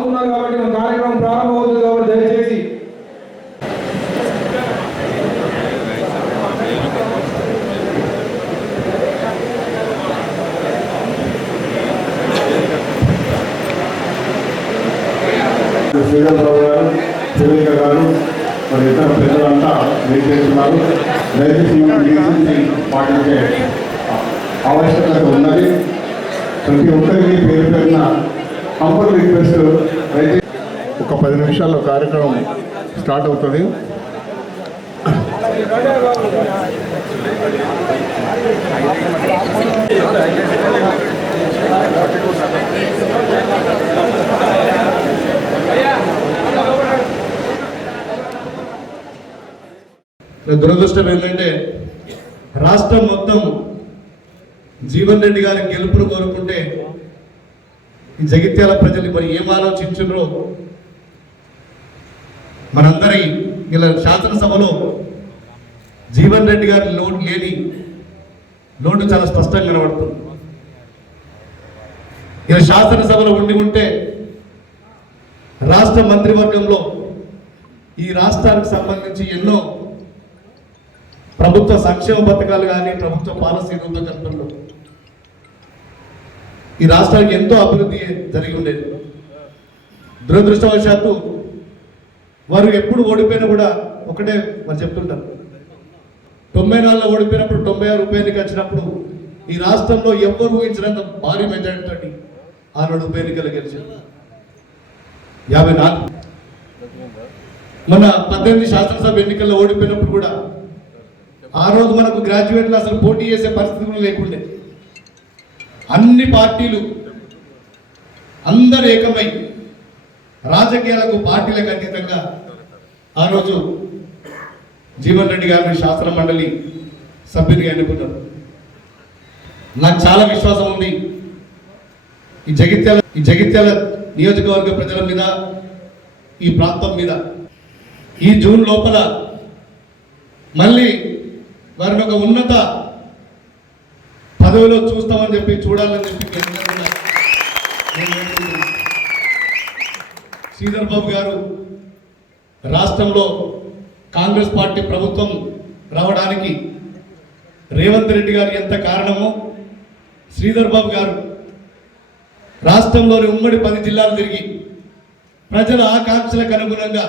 ఆగుతున్నారు కాబట్టి మన కార్యక్రమం ప్రారంభమవుతుంది కాబట్టి దయచేసి శ్రీధర్రావు గారు, సురేఖ గారు, మరి ఇతర ప్రజలంతా వెయిట్ చేస్తున్నారు. దయచేసి పాటించే ఆవశ్యకత ఉన్నది. ప్రతి ఒక్కరికి పేరు పేరున కంపల్ రిక్వెస్ట్. అయితే ఒక 10 నిమిషాల్లో కార్యక్రమం స్టార్ట్ అవుతుంది. దురదృష్టం ఏంటంటే రాష్ట్రం మొత్తం జీవన్ రెడ్డి గారి గెలుపును కోరుకుంటే ఈ జగిత్యాల ప్రజలు మరి ఏం ఆలోచించారో మనందరి ఇలా శాసనసభలో జీవన్ రెడ్డి గారి లోటు చాలా స్పష్టంగా కనబడుతుంది. ఇలా శాసనసభలో ఉంటే రాష్ట్ర మంత్రివర్గంలో ఈ రాష్ట్రానికి సంబంధించి ఎన్నో ప్రభుత్వ సంక్షేమ పథకాలు కానీ ప్రభుత్వ పాలసీ రూపకల్పనలో ఈ రాష్ట్రానికి ఎంతో అభివృద్ధి జరిగి ఉండేది. దురదృష్టవశాత్తు వారు ఎప్పుడు ఓడిపోయినా కూడా ఒకటే మరి చెప్తుంటారు, 94లో ఓడిపోయినప్పుడు 96 ఉప ఎన్నిక వచ్చినప్పుడు ఈ రాష్ట్రంలో ఎవరు ఊహించినంత భారీ మెజారిటీ ఆనాడు ఉప ఎన్నికలు గెలిచారు. 54 మన 18 శాసనసభ ఎన్నికల్లో ఓడిపోయినప్పుడు కూడా ఆ రోజు మనకు గ్రాడ్యుయేట్లు అసలు పోటీ చేసే పరిస్థితులు లేకుండే. అన్ని పార్టీలు అందరు ఏకమై రాజకీయాలకు పార్టీలకు అతీతంగా ఆ రోజు జీవన్ రెడ్డి గారిని శాసన మండలి సభ్యునిగా ఎన్నుకున్నారు. నాకు చాలా విశ్వాసం ఉంది ఈ జగిత్యాల నియోజకవర్గ ప్రజల మీద, ఈ ప్రాంతం మీద ఈ జూన్ లోపల మళ్ళీ వారిని ఒక ఉన్నత పదవిలో చూస్తామని చెప్పి చూడాలని చెప్పి శ్రీధర్ బాబు గారు రాష్ట్రంలో కాంగ్రెస్ పార్టీ ప్రభుత్వం రావడానికి రేవంత్ రెడ్డి గారు ఎంత కారణమో, శ్రీధర్ బాబు గారు రాష్ట్రంలోని ఉమ్మడి 10 జిల్లాలు తిరిగి ప్రజల ఆకాంక్షలకు అనుగుణంగా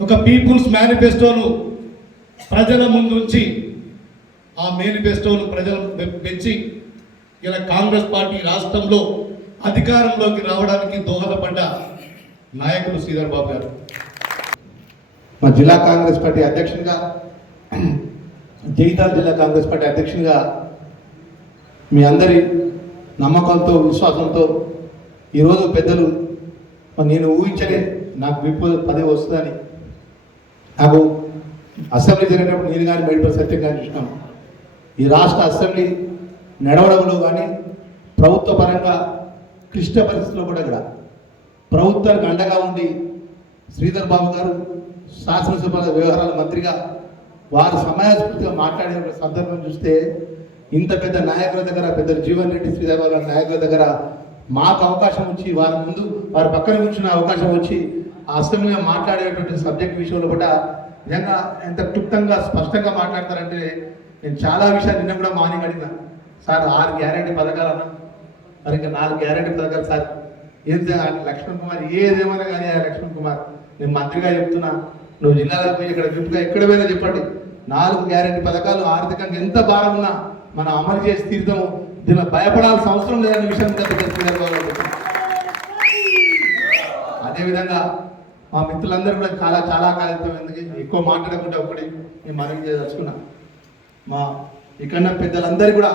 ఒక పీపుల్స్ మేనిఫెస్టోను ప్రజల ముందు ఉంచి ఆ మేనిఫెస్టోను ప్రజలు పెంచి ఇలా కాంగ్రెస్ పార్టీ రాష్ట్రంలో అధికారంలోకి రావడానికి దోహదపడ్డ నాయకులు శ్రీధర్ బాబు గారు. మా జిల్లా కాంగ్రెస్ పార్టీ అధ్యక్షునిగా, జగిత్యాల జిల్లా కాంగ్రెస్ పార్టీ అధ్యక్షునిగా మీ అందరి నమ్మకంతో, విశ్వాసంతో ఈరోజు పెద్దలు నేను ఊహించలే నాకు విప్పు పదవి వస్తుందని. నాకు అసెంబ్లీ జరిగినప్పుడు నేను కానీ బయట సత్యం కానీ చూసినాను. ఈ రాష్ట్ర అసెంబ్లీ నడవడంలో కానీ ప్రభుత్వ పరంగా క్లిష్ట పరిస్థితుల్లో కూడా ప్రభుత్వానికి అండగా ఉండి శ్రీధర్ బాబు గారు శాసనసభ వ్యవహారాల మంత్రిగా వారు సమయస్ఫూర్తిగా మాట్లాడే సందర్భం చూస్తే ఇంత పెద్ద నాయకుల దగ్గర, పెద్ద జీవన్ రెడ్డి, శ్రీధర్ బాబు గారి నాయకుల దగ్గర మాకు అవకాశం వచ్చి వారి ముందు వారి పక్కన కూర్చున్న అవకాశం వచ్చి ఆ అసెంబ్లీలో మాట్లాడేటువంటి సబ్జెక్ట్ విషయంలో కూడా నిజంగా ఎంత క్లుప్తంగా స్పష్టంగా మాట్లాడతారంటే నేను చాలా విషయాలు నిన్న కూడా మార్నింగ్ అడిగినా, సార్ 6 గ్యారెంటీ పథకాలు అన్నా, మరి ఇంకా 4 గ్యారెంటీ పథకాలు సార్ ఏం లక్ష్మణ్ కుమార్ ఏదేమన్నా కానీ లక్ష్మణ్ కుమార్ నేను మంత్రిగా చెప్తున్నా, నువ్వు జిల్లాలో పోయి ఇక్కడ విప్పుగా ఎక్కడ పోయినా చెప్పండి, 4 గ్యారెంటీ పథకాలు ఆర్థికంగా ఎంత భారం ఉన్నా మనం అమలు చేసి తీరుతాము, దీనిలో భయపడాల్సిన అవసరం లేదన్న విషయం అదేవిధంగా మా మిత్రులందరూ కూడా చాలా కాలంతో ఎందుకు ఎక్కువ మాట్లాడకుండా ఒకటి నేను మనవి చేయదలుచుకున్నా. మా ఇక్కడ పెద్దలందరూ కూడా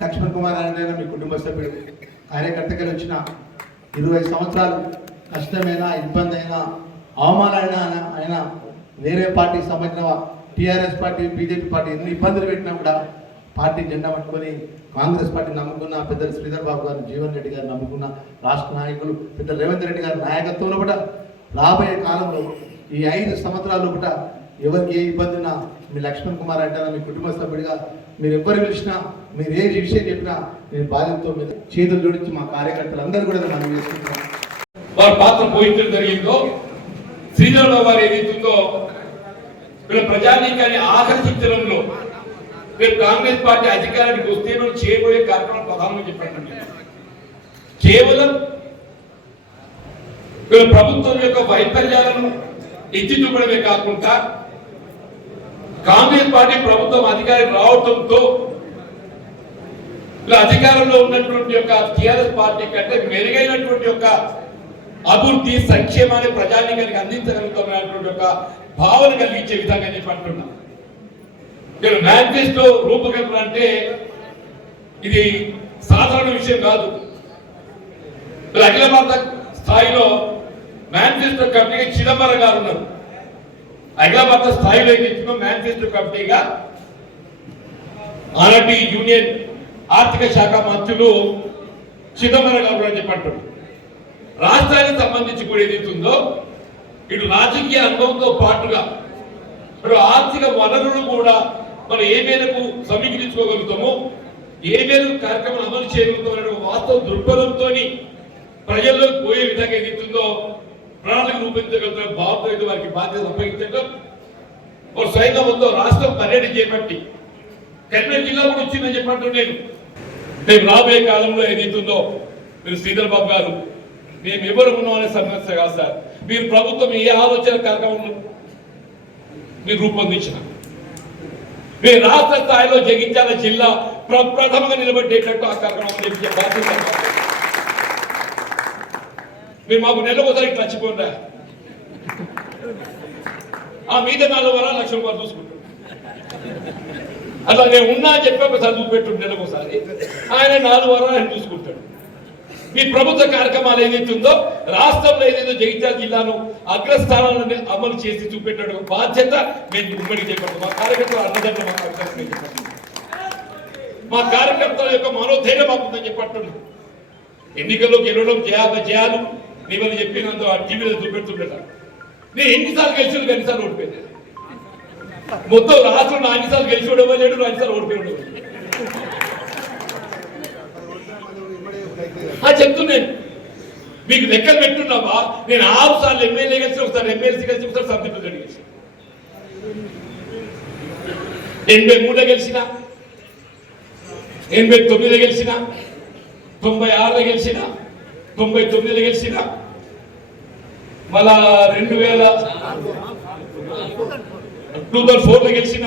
లక్ష్మణ్ కుమార్ అంటే మీ కుటుంబ సభ్యుడు, కార్యకర్తకి వచ్చిన 20 సంవత్సరాలు కష్టమైన, ఇబ్బంది అయినా, అవమానమైనా అయినా వేరే పార్టీకి సంబంధించిన టీఆర్ఎస్ పార్టీ, బీజేపీ పార్టీ ఎన్ని ఇబ్బందులు పెట్టినా కూడా పార్టీ జెండా పట్టుకొని కాంగ్రెస్ పార్టీ నమ్ముకున్న పెద్దలు శ్రీధర్ బాబు గారు, జీవన్ రెడ్డి గారు నమ్ముకున్న రాష్ట్ర నాయకులు పెద్ద రేవంత్ రెడ్డి గారి నాయకత్వంలో కూడా రాబోయే కాలంలో ఈ 5 సంవత్సరాల్లో కూడా ఎవరికి ఏ ఇబ్బంది ఉన్నా మీ లక్ష్మణ్ కుమార్ అంటారా మీ కుటుంబ సభ్యుడిగా మీరు ఎవరు పిలిచినా, మీరు ఏ విషయం చెప్పినా నేను బాధ్యతతో మీద చేతులు జోడించి మా కార్యకర్తలు అందరూ కూడా మనం చేసుకుంటున్నాం. వారి పాత్ర పోయించడం జరిగిందో, శ్రీధరరావు వారు ఏదైతుందో వీళ్ళ ప్రజానీకాన్ని ఆకర్షించడంలో రేపు కాంగ్రెస్ పార్టీ అధికారానికి వస్తే మనం చేయబోయే కార్యక్రమం ప్రధానంగా చెప్పండి. కేవలం వీళ్ళ ప్రభుత్వం యొక్క వైఫల్యాలను ఎత్తి చూపడమే కాకుండా కాంగ్రెస్ పార్టీ ప్రభుత్వం అధికారం రావడంతో అధికారంలో ఉన్నటువంటి యొక్క టిఆర్ఎస్ పార్టీ కంటే మెరుగైనటువంటి యొక్క అభివృద్ధి సంక్షేమాన్ని ప్రజానీకానికి అందించగలుగుతున్నటువంటి ఒక భావన కలిగించే విధంగా చెప్పి అంటున్నా. నేను మేనిఫెస్టో రూపకల్పన అంటే ఇది సాధారణ విషయం కాదు. అఖిల భారత స్థాయిలో మేనిఫెస్టో కమిటీగా చిదంబరం గారు ఉన్నారు. అఖిల భారత స్థాయిలో ఇచ్చిన మేనిఫెస్టో కమిటీగా ఆనాటి యూనియన్ ఆర్థిక శాఖ మంత్రులు చిదంబరం గారు అని చెప్పి అంటున్నారు. రాష్ట్రానికి సంబంధించి కూడా ఏదైతుందో ఇటు రాజకీయ అనుభవంతో పాటుగా ఇటు ఆర్థిక వనరులు కూడా మనం ఏ మేరకు సమీకరించుకోగలుగుతామో, ఏ మేరకు కార్యక్రమం అమలు చేయగలుగుతామనే వాస్తవ దృక్పథంతో ప్రజల్లోకి పోయే విధంగా ఏదైతుందో ప్రణాళిక రూపొందించగలుగుతున్న భావంతో వారికి బాధ్యత అప్పగించడం. ఒక స్వయంగా మొత్తం రాష్ట్రం పర్యటన చేపట్టి కరీంనగర్ జిల్లా కూడా వచ్చిందని చెప్పంటూ నేను రాబోయే కాలంలో ఏదైతుందో మీరు శ్రీధర్ బాబు గారు మేము ఎవరు ఉన్నాం అనే సమస్య కాదు సార్. మీరు ప్రభుత్వం ఏ ఆలోచన కార్యక్రమం మీరు రూపొందించిన మీరు రాష్ట్ర స్థాయిలో జగిత్యాల జిల్లా ప్రథమంగా నిలబెట్టేటట్టు ఆ కార్యక్రమం చెప్పే బాధ్యత. మీరు మాకు నెలకోసారి ఇట్లా వచ్చిపోండా ఆ మీద 4 లక్షల రూపాయలు చూసుకుంటాం. అట్లా నేను ఉన్నా చెప్పి ఒకసారి చూపెట్టు నెలకోసారి ఆయన 4 వారాలు ఆయన చూసుకుంటాడు. మీ ప్రభుత్వ కార్యక్రమాలు ఏదైతుందో రాష్ట్రంలో ఏదైతే జగిత్యాల జిల్లాను అగ్రస్థానాలను అమలు చేసి చూపెట్టాడు బాధ్యత మేము ఉమ్మడికి చెప్పండి. మా కార్యకర్తలు అన్నదండ మా కార్యకర్తల యొక్క మనోధైర్యం మాకుందని చెప్పంటున్నాం. ఎన్నికల్లో గెలవడం జయాలు నీవని చెప్పినంత టీవీలో చూపెడుతుంటారు. నేను ఎన్నిసార్లు గెలిచి ఎన్నిసార్లు ఓడిపోయింది మొత్తం రాష్ట్రంలో అన్నిసార్లు గెలిచి ఉండలేడు, అన్నిసార్లు ఓడిపోయి ఉండదు. చెప్తున్నాను మీకు లెక్కలు పెట్టున్నావా. నేను 6 సార్లు ఎమ్మెల్యే కలిసి, ఒకసారి ఎమ్మెల్సీ కలిసి, ఒకసారి సబ్ డివిజన్ కలిసి 83లో గెలిచిన, 89లో గెలిచిన, 96లో గెలిచిన, 99లో గెలిచిన, మళ్ళా 2004లో గెలిచిన,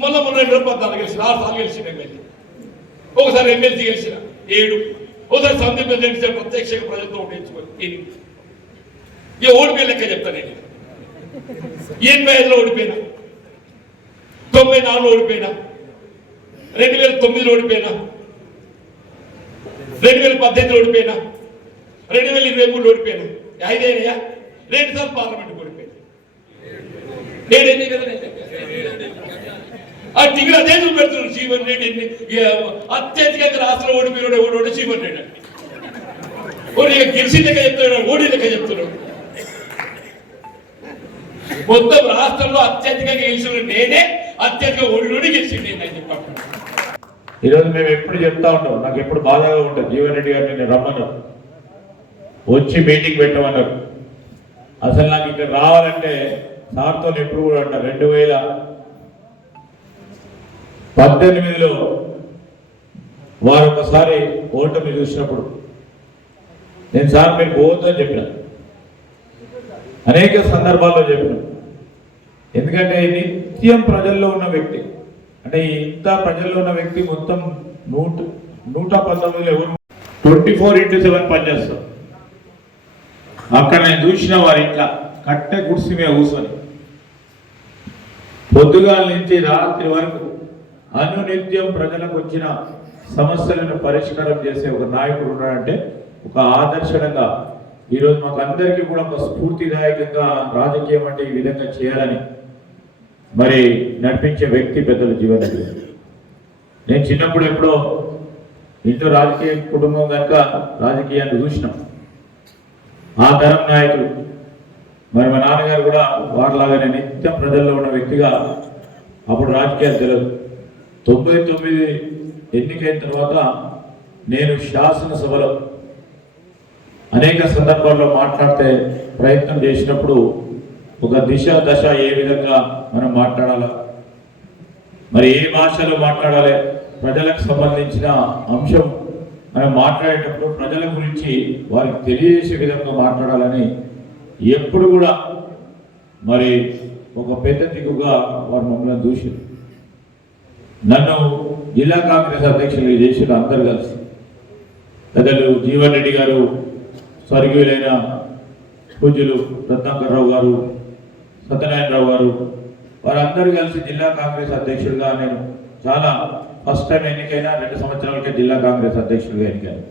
మొన్న 2014 గెలిచిన. 6 సార్లు గెలిచిన ఎమ్మెల్యే. ఒకసారి ఎమ్మెల్సీ గెలిచిన 7, ఒకసారి సందీప్ ప్రత్యక్షంగా ప్రజలతో ఓడించుకోండి. ఇక ఓడిపోయే లెక్క చెప్తా. నేను 85లో ఓడిపోయినా, 94లో ఓడిపోయినా, 2009లో ఓడిపోయినా, 2018లో ఓడిపోయినా, 2023లో ఓడిపోయినా. 5 అయినాయా? 2 సార్లు పార్లమెంట్ ఓడిపోయినా. నేనేంటి కదా ఆ టికెట్ అదే చూపెడుతున్నాడు. జీవన్ రెడ్డి అత్యధికంగా రాష్ట్రంలో ఓడిపోయినాడు జీవన్ రెడ్డి అంటే ఓడి గెలిచి లెక్క చెప్తున్నాడు, ఓడి లెక్క చెప్తున్నాడు. మొత్తం రాష్ట్రంలో అత్యధికంగా గెలిచిన నేనే, అత్యధిక ఓడి గెలిచింది నేను చెప్పాను. ఈరోజు మేము ఎప్పుడు చెప్తా ఉంటాం, నాకు ఎప్పుడు బాధగా ఉంటుంది. జీవన్ రెడ్డి గారిని నేను రమ్మన్నారు, వచ్చి మీటింగ్ పెట్టమన్నారు. అసలు నాకు ఇక్కడ రావాలంటే సార్తో ఎప్పుడు కూడా అంటారు. 2018లో వారు ఒకసారి ఓటమి చూసినప్పుడు నేను సార్ మీరు పోవద్దని చెప్పిన, అనేక సందర్భాల్లో చెప్పిన. ఎందుకంటే నిత్యం ప్రజల్లో ఉన్న వ్యక్తి, అంటే ఇంత ప్రజల్లో ఉన్న వ్యక్తి మొత్తం 119లో ఎవరు 24/7 పనిచేస్తారు. అక్కడ నేను చూసిన వారి ఇంట్లో కట్టె గుడిసి మీద కూర్చొని పొద్దుగాల నుంచి రాత్రి వరకు అనునిత్యం ప్రజలకు వచ్చిన సమస్యలను పరిష్కారం చేసే ఒక నాయకుడు ఉన్నాడంటే ఒక ఆదర్శంగా ఈరోజు మాకు అందరికీ కూడా ఒక స్ఫూర్తిదాయకంగా రాజకీయం అంటే ఈ విధంగా చేయాలని మరి నడిపించే వ్యక్తి పెద్దలు జీవన్ రెడ్డి. నేను చిన్నప్పుడు ఎప్పుడో ఇంట్లో రాజకీయ కుటుంబం కనుక రాజకీయాన్ని చూసినాం. ఆ తరం నాయకులు మరి మా నాన్నగారు కూడా వారిలాగానే నిత్యం ప్రజల్లో ఉన్న వ్యక్తిగా అప్పుడు రాజకీయాలు తెలియదు. 99 ఎన్నికైన తర్వాత నేను శాసనసభలో అనేక సందర్భాల్లో మాట్లాడితే ప్రయత్నం చేసినప్పుడు ఒక దిశ దశ ఏ విధంగా మనం మాట్లాడాలా, మరి ఏ భాషలో మాట్లాడాలి, ప్రజలకు సంబంధించిన అంశం మనం మాట్లాడేటప్పుడు ప్రజల గురించి వారికి తెలియజేసే విధంగా మాట్లాడాలని ఎప్పుడు కూడా మరి ఒక పెద్ద దిగుగా వారు మమ్మల్ని చూసారు. నన్ను జిల్లా కాంగ్రెస్ అధ్యక్షులు చేసిన అందరు కలిసి పెద్దలు జీవన్ రెడ్డి గారు, స్వర్గీయులైన పూజ్యులు రత్నాకర్రావు గారు, సత్యనారాయణరావు గారు, వారందరూ కలిసి జిల్లా కాంగ్రెస్ అధ్యక్షుడిగా నేను చాలా ఫస్ట్ టైం ఎన్నికైనా 2 సంవత్సరాలకే జిల్లా కాంగ్రెస్ అధ్యక్షుడిగా ఎన్నికాను.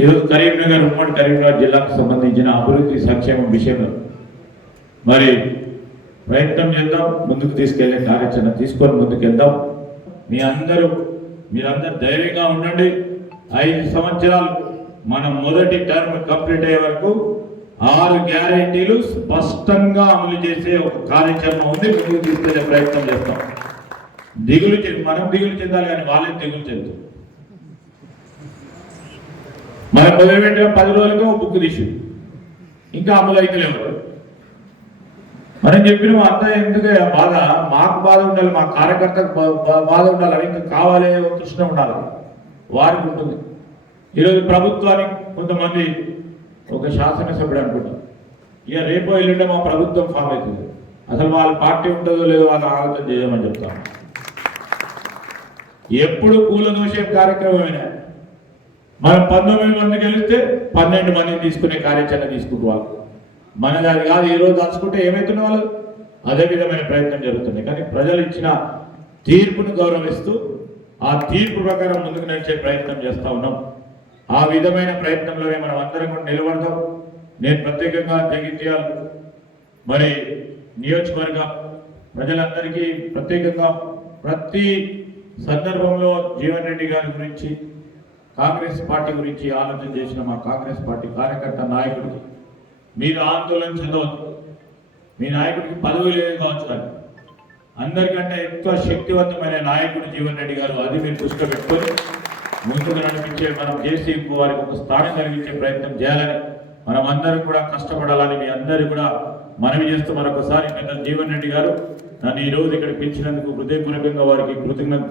ఈరోజు కరీంనగర్, ఉమ్మడి కరీంనగర్ జిల్లాకు సంబంధించిన అభివృద్ధి సంక్షేమం విషయంలో మరి ప్రయత్నం చేద్దాం, ముందుకు తీసుకెళ్లే కార్యాచరణ తీసుకొని ముందుకెళ్దాం. మీరందరూ ధైర్యంగా ఉండండి. 5 సంవత్సరాలు మనం మొదటి టర్మ్ కంప్లీట్ అయ్యే వరకు 6 గ్యారెంటీలు స్పష్టంగా అమలు చేసే ఒక కార్యాచరణ ఉంది. ముందుకు తీసుకెళ్లే ప్రయత్నం చేస్తాం. మనం దిగులు చెందాలి కానీ వాళ్ళే దిగులు చెందుతారు. మనం మొదలుపెట్టిన 10 రోజులుగా ఒక బుక్ తీసి ఇంకా అమలు అయితే లేవు. మనం చెప్పిన అంతా ఎందుకు బాధ, మాకు బాధ ఉండాలి, మా కార్యకర్తకు బాధ ఉండాలి, అవి ఇంకా కావాలి, కృష్ణ ఉండాలి, వారికి ఉంటుంది. ఈరోజు ప్రభుత్వానికి కొంతమంది ఒక శాసనసభ్యుడు అనుకుంటాం, ఇక రేపో ఎల్లుండే మా ప్రభుత్వం ఫామ్ అవుతుంది, అసలు వాళ్ళ పార్టీ ఉంటుందో లేదో వాళ్ళు ఆలోచన చేయమని చెప్తాం. ఎప్పుడు కూలదోషే కార్యక్రమమైనా మనం 19 మంది గెలిస్తే 12 మందిని తీసుకునే కార్యాచరణ తీసుకుంటూ వాళ్ళు మనది అది కాదు. ఈరోజు దాచుకుంటే ఏమవుతున్న వాళ్ళు అదే విధమైన ప్రయత్నం జరుగుతుంది. కానీ ప్రజలు ఇచ్చిన తీర్పును గౌరవిస్తూ ఆ తీర్పు ప్రకారం ముందుకు నడిచే ప్రయత్నం చేస్తూ ఉన్నాం. ఆ విధమైన ప్రయత్నంలోనే మనం అందరం కూడా నిలబడతాం. నేను ప్రత్యేకంగా జగిత్యాల మరి నియోజకవర్గ ప్రజలందరికీ ప్రత్యేకంగా ప్రతి సందర్భంలో జీవన్ రెడ్డి గారి గురించి, కాంగ్రెస్ పార్టీ గురించి ఆలోచన చేసిన మా కాంగ్రెస్ పార్టీ కార్యకర్త నాయకుడికి మీరు ఆందోళన చెందవద్దు. మీ నాయకుడికి పదవి లేదు కావచ్చు, కానీ అందరికంటే ఎక్కువ శక్తివంతమైన నాయకుడు జీవన్ రెడ్డి గారు. అది మీరు దృష్టిలో పెట్టుకొని ముందుకు నడిపించే మనం చేసి వారికి ఒక స్థానం కలిగించే ప్రయత్నం చేయాలని, మనం అందరం కూడా కష్టపడాలని మీ అందరూ కూడా మనవి చేస్తూ మరొకసారి పెద్ద జీవన్ రెడ్డి గారు నన్ను ఈ రోజు ఇక్కడ పిలిచినందుకు హృదయపూర్వకంగా వారికి కృతజ్ఞత